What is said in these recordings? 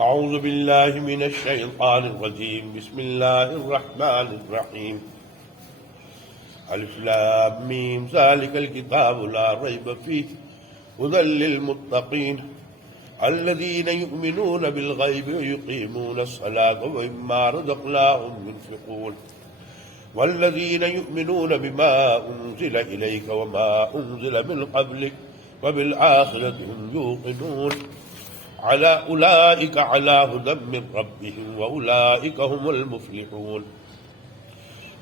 أعوذ بالله من الشيطان الرجيم بسم الله الرحمن الرحيم ألف لام ميم ذلك الكتاب لا ريب فيه هدى للمتقين الذين يؤمنون بالغيب ويقيمون الصلاة ومما رزقناهم ينفقون والذين يؤمنون بما أنزل إليك وما أنزل من قبلك وبالآخرة هم يوقنون أولئك على هدى من ربهم وأولئك هم المفلحون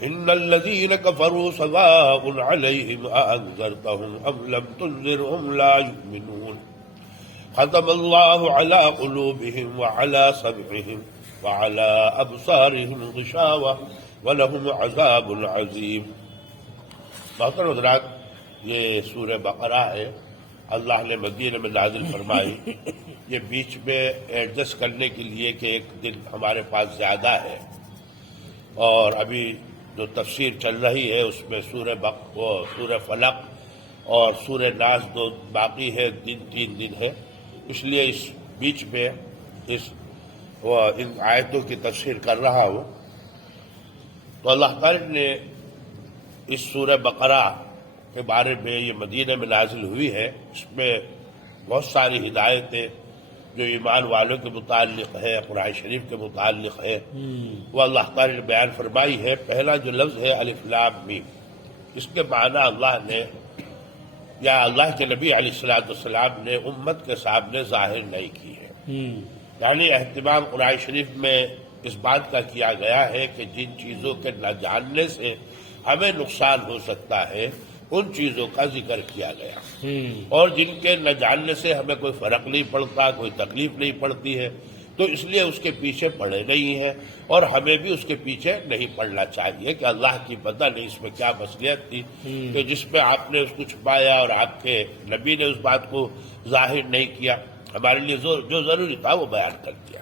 إن الذين كفروا سواء عليهم أأنذرتهم أم لم تنذرهم لا يؤمنون ختم الله على قلوبهم وعلى سمعهم وعلى أبصارهم غشاوة ولهم عذاب عظيم. محترم حضرات، یہ سورہ بقرہ ہے، اللہ نے مدینہ میں نازل فرمائی. یہ بیچ میں ایڈجسٹ کرنے کے لیے کہ ایک دن ہمارے پاس زیادہ ہے، اور ابھی جو تفسیر چل رہی ہے اس میں سورہ فلق اور سورہ ناس دو باقی ہے، 3 دن ہے، اس لیے اس بیچ میں ان آیتوں کی تفسیر کر رہا ہوں. تو اللہ تعالی نے اس سورہ بقرہ کے بارے میں، یہ مدینہ میں نازل ہوئی ہے، اس میں بہت ساری ہدایتیں جو ایمان والوں کے متعلق ہے، قرآن شریف کے متعلق ہے، وہ اللہ تعالی نے بیان فرمائی ہے. پہلا جو لفظ ہے الف لام میم، اس کے معنی اللہ نے یا اللہ کے نبی علیہ الصلوۃ والسلام نے امت کے سامنے ظاہر نہیں کی ہے. یعنی اہتمام قرآن شریف میں اس بات کا کیا گیا ہے کہ جن چیزوں کے نہ جاننے سے ہمیں نقصان ہو سکتا ہے ان چیزوں کا ذکر کیا گیا، اور جن کے نہ جاننے سے ہمیں کوئی فرق نہیں پڑتا، کوئی تکلیف نہیں پڑتی ہے، تو اس لیے اس کے پیچھے پڑے نہیں ہیں، اور ہمیں بھی اس کے پیچھے نہیں پڑنا چاہیے کہ اللہ کی پتہ نہیں اس میں کیا مصلحت تھی کہ جس میں آپ نے اس کو چھپایا اور آپ کے نبی نے اس بات کو ظاہر نہیں کیا. ہمارے لیے جو ضروری تھا وہ بیان کر دیا.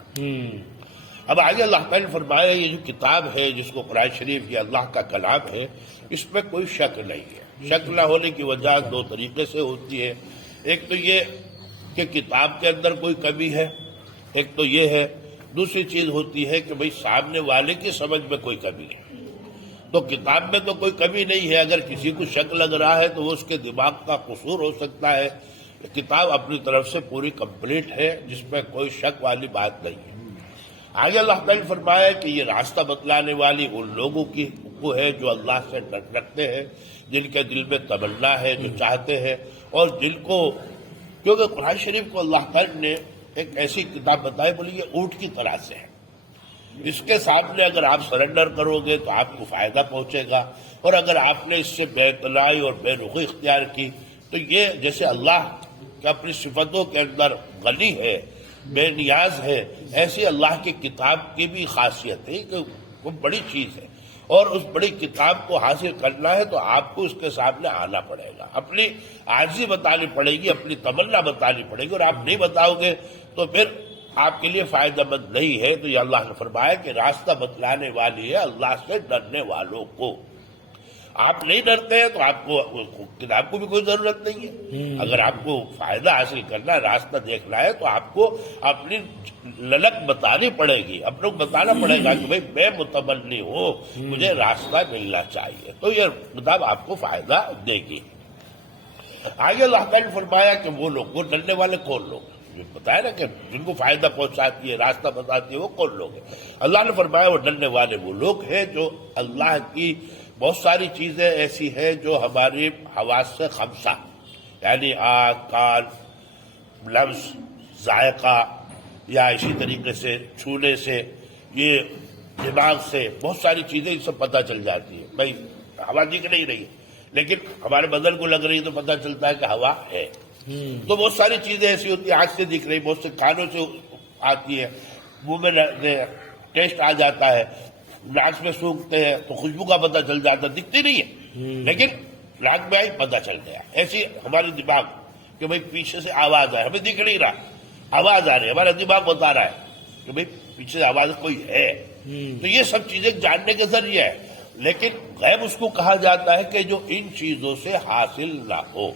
اب آگے اللہ تعالیٰ نے فرمایا یہ جو کتاب ہے جس کو قرآن شریف یہ اللہ کا کلام ہے، اس میں کوئی شک نہیں ہے. شک نہ ہونے کی وجہ 2 طریقے سے ہوتی ہے. ایک تو یہ کہ کتاب کے اندر کوئی کمی ہے، ایک تو یہ ہے. دوسری چیز ہوتی ہے کہ بھئی سامنے والے کی سمجھ میں کوئی کمی نہیں. تو کتاب میں تو کوئی کمی نہیں ہے، اگر کسی کو شک لگ رہا ہے تو وہ اس کے دماغ کا قصور ہو سکتا ہے. کتاب اپنی طرف سے پوری کمپلیٹ ہے، جس میں کوئی شک والی بات نہیں ہے. آگے اللہ تعالیٰ نے فرمایا کہ یہ راستہ بتلانے والی ان لوگوں کی کو ہے جو اللہ سے ڈر رکھتے ہیں، جن کے دل میں تمنا ہے، جو چاہتے ہیں، اور جن کو، کیونکہ قرآن شریف کو اللہ تعالیٰ نے ایک ایسی کتاب بتائی، بولی یہ اونٹ کی طرح سے ہے. اس کے سامنے اگر آپ سرنڈر کرو گے تو آپ کو فائدہ پہنچے گا، اور اگر آپ نے اس سے بے اطلاعی اور بے رخی اختیار کی تو یہ جیسے اللہ کہ اپنی صفتوں کے اندر غنی ہے، بے نیاز ہے، ایسی اللہ کی کتاب کی بھی خاصیت ہے کہ وہ بڑی چیز ہے، اور اس بڑی کتاب کو حاصل کرنا ہے تو آپ کو اس کے سامنے آنا پڑے گا، اپنی عاجزی بتانی پڑے گی، اپنی تمنا بتانی پڑے گی، اور آپ نہیں بتاؤ گے تو پھر آپ کے لیے فائدہ مند نہیں ہے. تو یہ اللہ نے فرمایا کہ راستہ بتلانے والی ہے اللہ سے ڈرنے والوں کو. آپ نہیں ڈرتے ہیں تو آپ کو کتاب کو بھی کوئی ضرورت نہیں ہے. اگر آپ کو فائدہ حاصل کرنا ہے، راستہ دیکھنا ہے، تو آپ کو اپنی للک بتانی پڑے گی، اپنے کو بتانا پڑے گا کہ بھئی میں متمنی ہوں، مجھے راستہ ملنا چاہیے. تو یہ کتاب آپ کو فائدہ دے گی. آگے اللہ تعالیٰ نے فرمایا کہ وہ لوگ، وہ ڈرنے والے کون لوگ، بتایا نا کہ جن کو فائدہ پہنچاتی ہے، راستہ بتاتی ہے، وہ کون لوگ ہیں. اللہ نے فرمایا وہ ڈرنے والے وہ لوگ ہیں جو اللہ کی بہت ساری چیزیں ایسی ہیں جو ہماری حواس سے خمسہ، یعنی آنکھ، کان، لمس، ذائقہ، یا اسی طریقے سے چھونے سے، یہ دماغ سے بہت ساری چیزیں ان سے پتہ چل جاتی ہے. بھائی ہوا دکھ نہیں رہی لیکن ہمارے بدن کو لگ رہی ہے تو پتہ چلتا ہے کہ ہوا ہے. تو بہت ساری چیزیں ایسی ہوتی ہیں، آنکھ سے دکھ رہی، بہت سے کانوں سے آتی ہے، منہ میں ٹیسٹ آ جاتا ہے، ناک میں سونگھتے ہیں تو خوشبو کا پتہ چل جاتا ہے، دکھتی نہیں ہے لیکن ناک میں آئی پتہ چل گیا. ایسی ہماری دماغ کہ بھئی پیچھے سے آواز آئے، ہمیں دکھ نہیں رہا، آواز آ رہی ہے، ہمارا دماغ بتا رہا ہے کہ بھئی پیچھے سے آواز کوئی ہے. تو یہ سب چیزیں جاننے کے ذریعے ہے، لیکن غیب اس کو کہا جاتا ہے کہ جو ان چیزوں سے حاصل نہ ہو.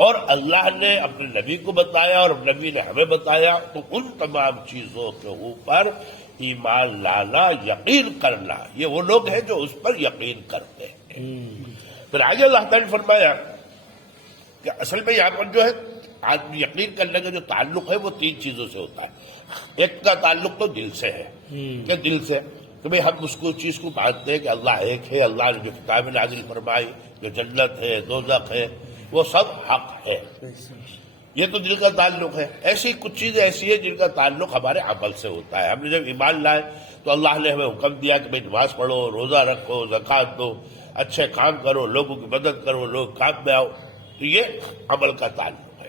اور اللہ نے اپنے نبی کو بتایا اور نبی نے ہمیں بتایا، تو ان تمام چیزوں کے اوپر ایمان لانا، یقین کرنا، یہ وہ لوگ ہیں جو اس پر یقین کرتے ہیں۔ پھر آگے اللہ تعالیٰ نے فرمایا کہ اصل میں یہاں پر جو ہے آدمی یقین کرنے کا جو تعلق ہے وہ تین چیزوں سے ہوتا ہے۔ ایک کا تعلق تو دل سے ہے، کہ دل سے کہ بھئی ہم اس کو چیز کو مانتے ہیں کہ اللہ ایک ہے، اللہ نے جو کتاب نازل فرمائی، جو جنت ہے، دوزخ ہے، وہ سب حق ہے، یہ تو دل کا تعلق ہے۔ ایسی کچھ چیزیں ایسی ہیں جن کا تعلق ہمارے عمل سے ہوتا ہے۔ ہم نے جب ایمان لائے تو اللہ نے ہمیں حکم دیا کہ بھئی نماز پڑھو، روزہ رکھو، زکوٰۃ دو، اچھے کام کرو، لوگوں کی مدد کرو، لوگ کام میں آؤ، تو یہ عمل کا تعلق ہے۔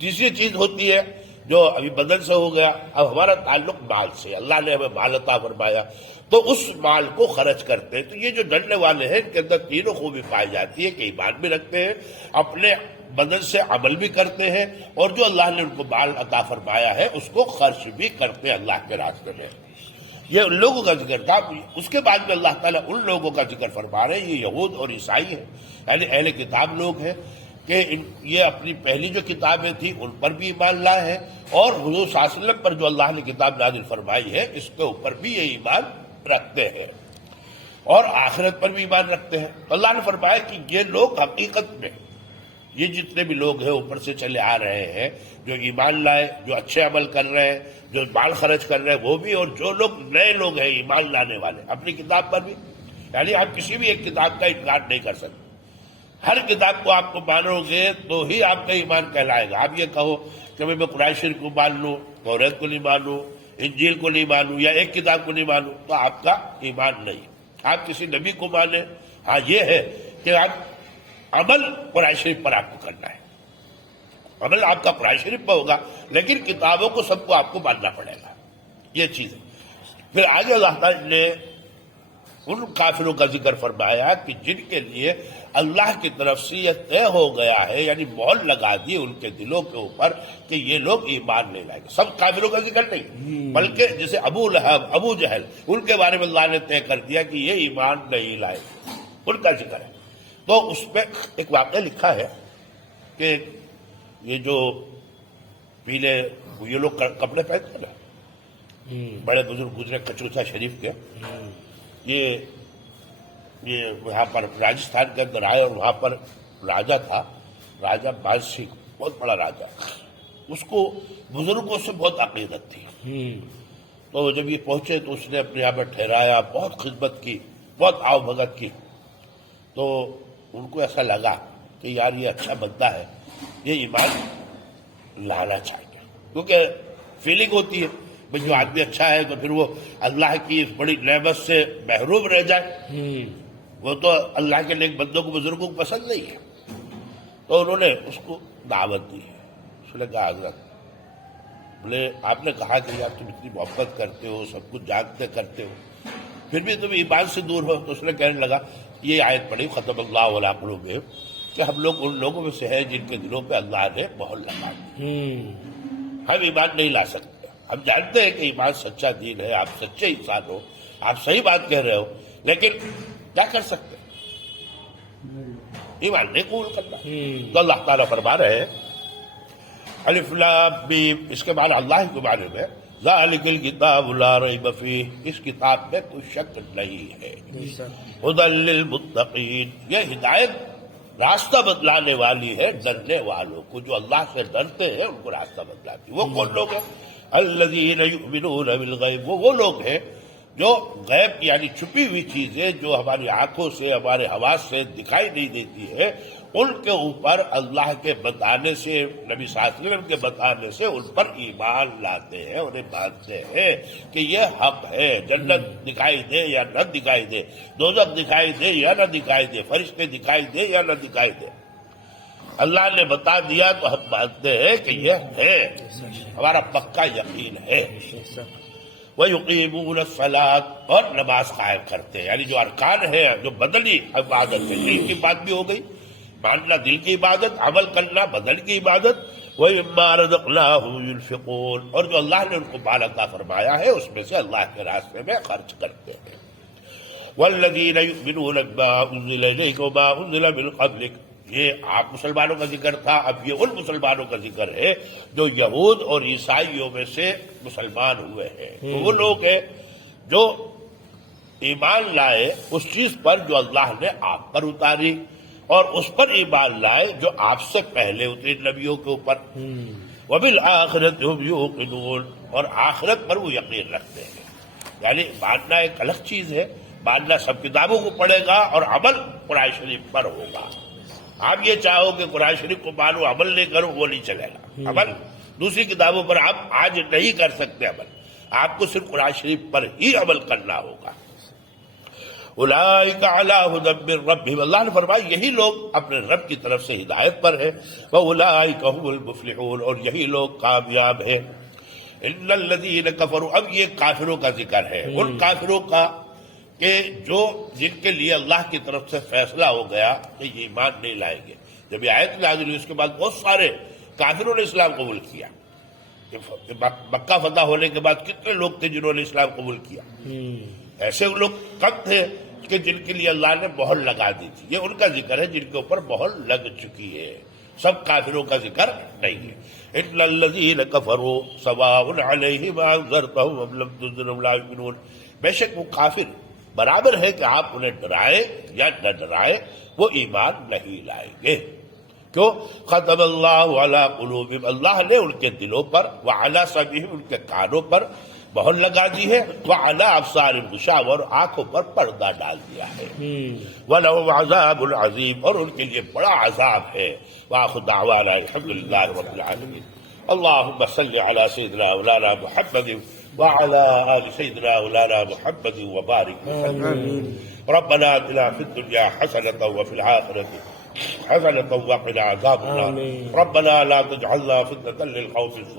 تیسری چیز ہوتی ہے جو ابھی بدن سے ہو گیا، اب ہمارا تعلق مال سے، اللہ نے ہمیں مال عطا فرمایا تو اس مال کو خرچ کرتے ہیں۔ تو یہ جو ڈرنے والے ہیں ان کے اندر تینوں خوبی پائی جاتی ہے کہ ایمان بھی رکھتے ہیں، اپنے بدن سے عمل بھی کرتے ہیں، اور جو اللہ نے ان کو مال عطا فرمایا ہے اس کو خرچ بھی کرتے ہیں اللہ کے راستے میں۔ یہ ان لوگوں کا ذکر تھا۔ اس کے بعد میں اللہ تعالیٰ ان لوگوں کا ذکر فرما رہے ہیں، یہ یہود اور عیسائی ہیں، یعنی اہل کتاب لوگ ہیں، کہ یہ اپنی پہلی جو کتابیں تھیں ان پر بھی ایمان لائے ہیں، اور حضور صلی اللہ علیہ وسلم پر جو اللہ نے کتاب نازل فرمائی ہے اس کے اوپر بھی یہ ایمان رکھتے ہیں، اور آخرت پر بھی ایمان رکھتے ہیں۔ تو اللہ نے فرمایا کہ یہ لوگ حقیقت میں، یہ جتنے بھی لوگ ہیں اوپر سے چلے آ رہے ہیں، جو ایمان لائے، جو اچھے عمل کر رہے ہیں، جو مال خرچ کر رہے ہیں وہ بھی، اور جو لوگ نئے لوگ ہیں ایمان لانے والے اپنی کتاب پر بھی، یعنی آپ کسی بھی ایک کتاب کا انکار نہیں کر سکتے، ہر کتاب کو آپ کو مانو گے تو ہی آپ کا ایمان کہلائے گا۔ آپ یہ کہو کہ میں قرآن شریف کو مان لوں، توریت کو نہیں مانوں، انجیل کو نہیں مانوں، یا ایک کتاب کو نہیں مانوں، تو آپ کا ایمان نہیں۔ آپ کسی نبی کو مانیں، ہاں یہ ہے کہ آپ عمل قرآن شریف پر آپ کو کرنا ہے، عمل آپ کا قرآن شریف پر ہوگا، لیکن کتابوں کو سب کو آپ کو ماننا پڑے گا، یہ چیز ہے۔ پھر آگے اللہ تعالیٰ نے ان کافروں کا ذکر فرمایا کہ جن کے لیے اللہ کی طرف سے یہ طے ہو گیا ہے، یعنی مہر لگا دی ان کے دلوں کے اوپر کہ یہ لوگ ایمان نہیں لائیں گے۔ سب کافروں کا ذکر نہیں، بلکہ جیسے ابو لہب، ابو جہل، ان کے بارے میں اللہ نے طے کر دیا کہ یہ ایمان نہیں لائے، ان کا ذکر ہے۔ تو اس پہ ایک واقعہ لکھا ہے کہ یہ جو پیلے یہ لوگ کپڑے پہنتے نا، بڑے بزرگ گزرے کچوچا شریف کے، یہ وہاں پر راجستھان کے اندر آئے، اور وہاں پر راجہ تھا، راجہ مان سنگھ، بہت بڑا راجہ، اس کو بزرگوں سے بہت عقیدت تھی۔ تو جب یہ پہنچے تو اس نے اپنے یہاں پر ٹھہرایا، بہت خدمت کی، بہت آؤ بھگت کی، تو ان کو ایسا لگا کہ یار یہ اچھا بندہ ہے، یہ ایمان لانا چاہیے، کیونکہ فیلنگ ہوتی ہے بھئی جو آدمی اچھا ہے تو پھر وہ اللہ کی اس بڑی نعمت سے محروم رہ جائے، وہ تو اللہ کے نیک بندوں کو، بزرگوں کو پسند نہیں ہے۔ تو انہوں نے اس کو دعوت دی، اس نے کہا حضرت، بولے آپ نے کہا کہ یار تم اتنی محبت کرتے ہو، سب کچھ جانتے کرتے ہو، پھر بھی تم ایمان سے دور ہو۔ تو اس نے کہنے لگا یہ آیت پڑھی ختم اللہ علی قلوبہم، کہ ہم لوگ ان لوگوں میں سے ہیں جن کے دلوں پہ اللہ نے مہر لگا دی، ہم ایمان نہیں لا سکتے۔ ہم جانتے ہیں کہ ایمان سچا دین ہے، آپ سچے انسان ہو، آپ صحیح بات کہہ رہے ہو، لیکن کیا کر سکتے، ایمان نہیں قبول کرنا۔ تو اللہ تعالیٰ فرما رہے ہیں الف لام میم، اس کے بعد اللہ کے بارے میں ذالک الکتاب لا ریب فیہ، اس کتاب میں کوئی شک نہیں ہے، ھدی للمتقین، یہ ہدایت راستہ بدلانے والی ہے ڈرنے والوں کو، جو اللہ سے ڈرتے ہیں ان کو راستہ بدلاتی۔ وہ کون لوگ ہیں؟ الذین یؤمنون بالغیب، وہ لوگ ہیں جو غیب یعنی چھپی ہوئی چیزیں جو ہماری آنکھوں سے، ہمارے حواس سے دکھائی نہیں دیتی ہے، ان کے اوپر اللہ کے بتانے سے، نبی صلی اللہ علیہ وسلم کے بتانے سے ان پر ایمان لاتے ہیں، انہیں مانتے ہیں کہ یہ حق ہے، جنت دکھائی دے یا نہ دکھائی دے، دوزخ دکھائی دے یا نہ دکھائی دے، فرشتے دکھائی دے یا نہ دکھائی دے، اللہ نے بتا دیا تو ہم مانتے ہیں کہ یہ ہے، ہمارا پکا یقین ہے۔ وَيُقِيمُونَ الصَّلَاةَ، اور نماز قائم کرتے ہیں، یعنی جو ارکان ہے، جو بدنی عبادت ہے، دل کی بات بھی ہو گئی، ماننا دل کی عبادت، عمل کرنا بدن کی عبادت، وَمِمَّا رَزَقْنَاهُمْ يُنْفِقُونَ، اور جو اللہ نے ان کو مال عطا فرمایا ہے اس میں سے اللہ کے راستے میں خرچ کرتے ہیں۔ وَالَّذِينَ يُؤْمِنُونَ بِمَا أُنزِلَ إِلَيْكَ وَمَا أُنزِلَ مِن قَبْلِكَ، یہ آپ مسلمانوں کا ذکر تھا، اب یہ ان مسلمانوں کا ذکر ہے جو یہود اور عیسائیوں میں سے مسلمان ہوئے ہیں۔ تو وہ لوگ ہیں جو ایمان لائے اس چیز پر جو اللہ نے آپ پر اتاری، اور اس پر ایمان لائے جو آپ سے پہلے اتری نبیوں کے اوپر۔ وَبِالْآخِرَةِ هُمْ يُوقِنُونَ، اور آخرت پر وہ یقین رکھتے ہیں۔ یعنی ماننا ایک الگ چیز ہے، ماننا سب کتابوں کو پڑھے گا اور عمل قرآن شریف پر ہوگا۔ آپ یہ چاہو کہ قرآن شریف کو مانو عمل نہیں کرو، وہ نہیں چلے گا۔ عمل دوسری کتابوں پر آپ آج نہیں کر سکتے، عمل آپ کو صرف قرآن شریف پر ہی عمل کرنا ہوگا۔ اولئک علی ھدی من ربہم، اللہ نے فرمایا یہی لوگ اپنے رب کی طرف سے ہدایت پر ہیں۔ واولئک ھم المفلحون، اور یہی لوگ کامیاب ہیں۔ ان الذین کفروا، اب یہ کافروں کا ذکر ہے، ان کافروں کا کہ جو جن کے لیے اللہ کی طرف سے فیصلہ ہو گیا کہ یہ ایمان نہیں لائیں گے۔ جب یہ آیت نازل ہوئی اس کے بعد بہت سارے کافروں نے اسلام قبول کیا۔ مکہ فتح ہونے کے بعد کتنے لوگ تھے جنہوں نے اسلام قبول کیا؟ ایسے لوگ کم تھے کہ جن کے لیے اللہ نے مہر لگا دی تھی۔ یہ ان کا ذکر ہے جن کے اوپر مہر لگ چکی ہے، سب کافروں کا ذکر نہیں ہے۔ ان الذین کفروا سواء علیہم انذرتہم ام لم تنذرہم لا یؤمنون، بے شک وہ کافر برابر ہے کہ آپ انہیں ڈرائے یا نہ ڈرائے، وہ ایمان نہیں لائیں گے۔ کیوں؟ ختم اللہ علی قلوبہم، اللہ نے ان کے دلوں پر، وعلی سمعہم، ان کے کانوں پر مہر لگا دی ہے، وعلی ابصارہم غشاوہ، اور آنکھوں پر پردہ ڈال دیا ہے۔ وَلَهُمْ عَذَابٌ عَظِيمٌ، اور ان کے لیے بڑا عذاب ہے۔ وآخر دعوانا الحمد للہ رب العالمین۔ اللہم صل علی سیدنا مولانا محمد وعلى آل سيدنا مولانا محمد وبارك وسلم۔ ربنا آتنا في الدنيا حسنة وفي الآخرة حسنة وقنا عذاب النار۔ ربنا لا تجعلنا فتنة للقوم الظالمين۔